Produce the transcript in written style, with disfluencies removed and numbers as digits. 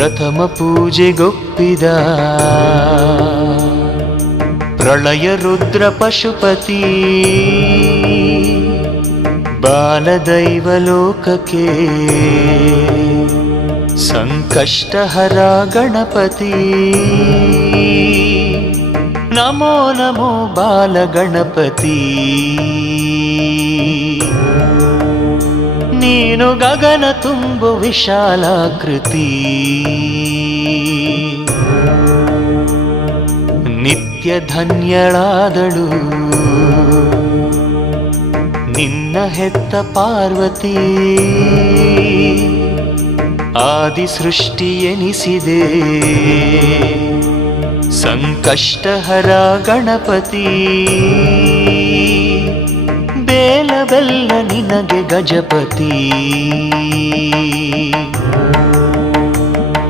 ಪ್ರಥಮ ಪೂಜೆಗೊಪ್ಪಿದ ಪ್ರಳಯ ರುದ್ರ ಪಶುಪತಿ ಬಾಲದೈವಲೋಕಕ್ಕೆ ಸಂಕಷ್ಟಹರ ಗಣಪತಿ ನಮೋ ನಮೋ ಬಾಲಗಣಪತಿ ನೀನು ಗಗನ ತುಂಬು ವಿಶಾಲಾಕೃತಿ ನಿತ್ಯ ಧನ್ಯಳಾದಳು ನಿನ್ನ ಹೆತ್ತ ಪಾರ್ವತಿ ಆದಿ ಸೃಷ್ಟಿ ಎನಿಸಿದೆ ಸಂಕಷ್ಟಹರ ಗಣಪತಿ ಬೇಲ ಬೆಲ್ಲ ನಿನಗೆ ಗಜಪತಿ